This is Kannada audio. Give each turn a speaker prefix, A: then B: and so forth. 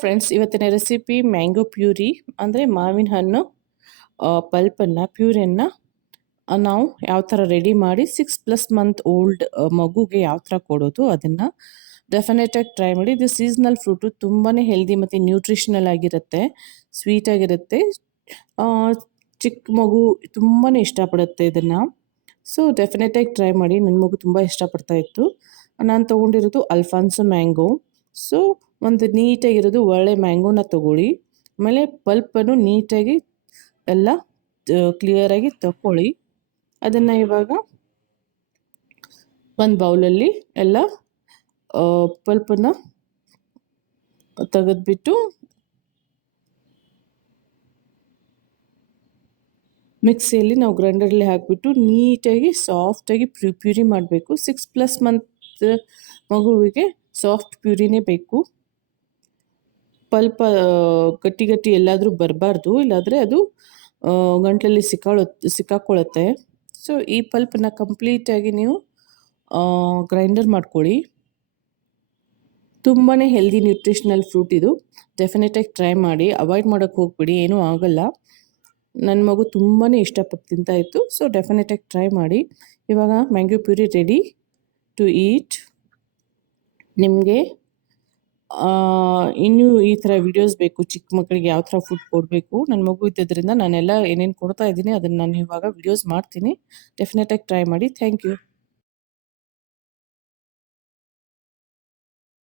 A: ಫ್ರೆಂಡ್ಸ್ ಇವತ್ತಿನ ರೆಸಿಪಿ ಮ್ಯಾಂಗೋ ಪ್ಯೂರಿ ಅಂದರೆ ಮಾವಿನ ಹಣ್ಣು ಪಲ್ಪನ್ನು ಪ್ಯೂರಿಯನ್ನು ನಾವು ಯಾವ ಥರ ರೆಡಿ ಮಾಡಿ ಸಿಕ್ಸ್ ಪ್ಲಸ್ ಮಂತ್ ಓಲ್ಡ್ ಮಗುಗೆ ಯಾವ ಥರ ಕೊಡೋದು ಅದನ್ನು ಡೆಫಿನೆಟಾಗಿ ಟ್ರೈ ಮಾಡಿ. ಇದು ಸೀಸ್ನಲ್ ಫ್ರೂಟು ತುಂಬಾ ಹೆಲ್ದಿ ಮತ್ತು ನ್ಯೂಟ್ರಿಷನಲ್ ಆಗಿರುತ್ತೆ ಸ್ವೀಟ್ ಆಗಿರುತ್ತೆ. ಚಿಕ್ಕ ಮಗು ತುಂಬಾ ಇಷ್ಟಪಡುತ್ತೆ ಇದನ್ನು. ಸೊ ಡೆಫಿನೆಟಾಗಿ ಟ್ರೈ ಮಾಡಿ. ನನ್ನ ಮಗು ತುಂಬ ಇಷ್ಟಪಡ್ತಾ ಇತ್ತು. ನಾನು ತೊಗೊಂಡಿರೋದು ಅಲ್ಫಾನ್ಸೋ ಮ್ಯಾಂಗೋ ಸೊ ಒಂದು ನೀಟಾಗಿರೋದು ಒಳ್ಳೆ ಮ್ಯಾಂಗೋನ ತಗೊಳ್ಳಿ. ಆಮೇಲೆ ಪಲ್ಪನ್ನು ನೀಟಾಗಿ ಎಲ್ಲ ಕ್ಲಿಯರಾಗಿ ತಗೊಳ್ಳಿ ಅದನ್ನು ಇವಾಗ ಒಂದು ಬೌಲಲ್ಲಿ ಎಲ್ಲ ಪಲ್ಪನ್ನ ತೆಗೆದ್ಬಿಟ್ಟು ಮಿಕ್ಸಿಯಲ್ಲಿ ನಾವು ಗ್ರೈಂಡರಲ್ಲಿ ಹಾಕಿಬಿಟ್ಟು ನೀಟಾಗಿ ಸಾಫ್ಟಾಗಿ ಪ್ಯೂ, ಪ್ಯೂರಿ ಮಾಡಬೇಕು. ಸಿಕ್ಸ್ ಪ್ಲಸ್ ಮಂತ್ ಮಗುವಿಗೆ ಸಾಫ್ಟ್ ಪ್ಯೂರಿನೇ ಬೇಕು. ಪಲ್ಪ ಗಟ್ಟಿ ಗಟ್ಟಿ ಎಲ್ಲಾದರೂ ಬರಬಾರ್ದು, ಇಲ್ಲಾಂದರೆ ಅದು ಗಂಟಲಲ್ಲಿ ಸಿಕ್ಕಾಳು, ಸಿಕ್ಕಾಕೊಳ್ಳುತ್ತೆ. ಸೊ ಈ ಪಲ್ಪನ್ನ ಕಂಪ್ಲೀಟಾಗಿ ನೀವು ಗ್ರೈಂಡರ್ ಮಾಡ್ಕೊಳ್ಳಿ. ತುಂಬಾ ಹೆಲ್ದಿ ನ್ಯೂಟ್ರಿಷನಲ್ ಫ್ರೂಟ್ ಇದು. ಡೆಫಿನೆಟಾಗಿ ಟ್ರೈ ಮಾಡಿ. ಅವಾಯ್ಡ್ ಮಾಡೋಕ್ಕೆ ಹೋಗ್ಬಿಡಿ, ಏನೂ ಆಗಲ್ಲ. ನನ್ನ ಮಗು ತುಂಬಾ ಇಷ್ಟಪಟ್ಟು ತಿಂತಾ ಇತ್ತು. ಸೊ ಡೆಫಿನೆಟಾಗಿ ಟ್ರೈ ಮಾಡಿ. ಇವಾಗ mango puree ready to eat. ನಿಮಗೆ ಇನ್ನೂ ಈ ಥರ ವಿಡಿಯೋಸ್ ಬೇಕು, ಚಿಕ್ಕ ಮಕ್ಕಳಿಗೆ ಯಾವ ಥರ ಫುಡ್ ಕೊಡಬೇಕು ನನ್ನ ಮಗು ಇದ್ದದ್ರಿಂದ ನಾನೆಲ್ಲ ಏನೇನು ಕೊಡ್ತಾ ಇದ್ದೀನಿ, ಅದನ್ನು ನಾನು ಇವಾಗ ವಿಡಿಯೋಸ್ ಮಾಡ್ತೀನಿ. ಡೆಫಿನೆಟಾಗಿ ಟ್ರೈ ಮಾಡಿ. Thank you